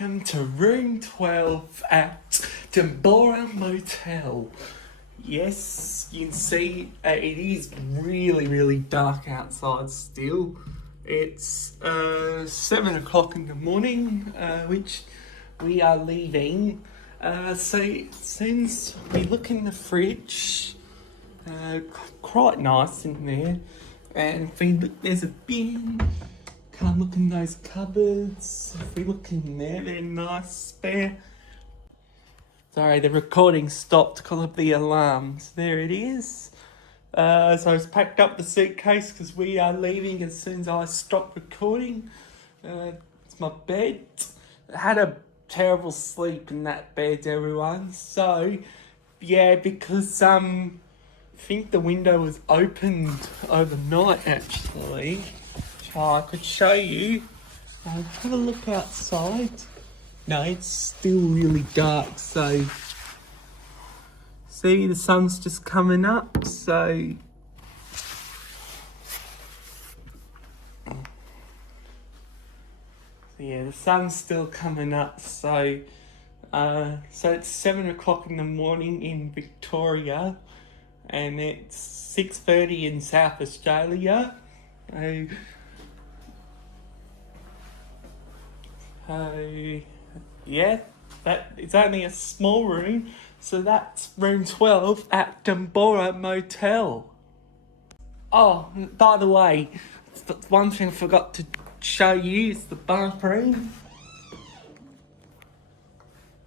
welcome to room 12 at Dimboola Motel. Yes, you can see it is really dark outside still. It's 7 o'clock in the morning, which we are leaving. So since we look in the fridge, quite nice in there, and if we look, there's a bin. Can't look in those cupboards. If we look in there, they're nice, spare. Sorry, the recording stopped because of the alarms. There it is. So I just packed up the suitcase because we are leaving as soon as I stop recording. It's my bed. I had a terrible sleep in that bed, everyone. So, yeah, because I think the window was opened overnight, actually. I could show you. Have a look outside. No, it's still really dark, so see the sun's just coming up, so yeah, the sun's still coming up, so it's 7 o'clock in the morning in Victoria, and it's 6:30 in South Australia. Yeah, that it's only a small room, so that's room 12 at Dimboola Motel. Oh, by the way, one thing I forgot to show you is the bathroom.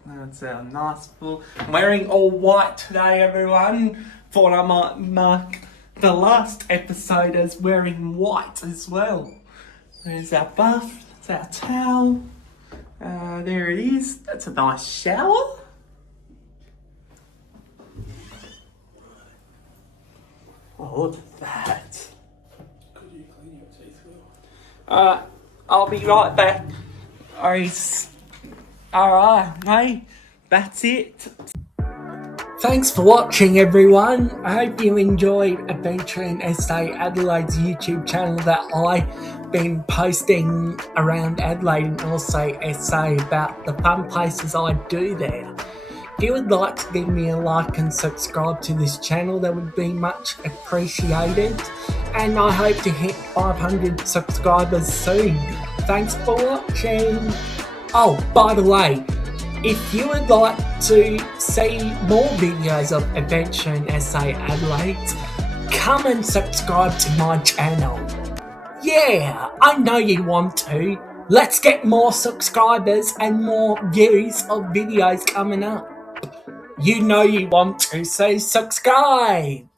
That's our nice pool. I'm wearing all white today, everyone. Thought I might mark the last episode as wearing white as well. There's our bath, that's our towel. There it is. That's a nice shower. Oh, look at that. Could you clean your teeth well? I'll be right back. Alright, mate. That's it. Thanks for watching, everyone. I hope you enjoyed Adventure in SA Adelaide's YouTube channel that I've been posting around Adelaide and also SA about the fun places I do there. If you would like to give me a like and subscribe to this channel, that would be much appreciated. And I hope to hit 500 subscribers soon. Thanks for watching. Oh, by the way, if you would like to see more videos of Adventure in SA Adelaide, come and subscribe to my channel. Yeah, I know you want to. Let's get more subscribers and more views of videos coming up. You know you want to, so subscribe.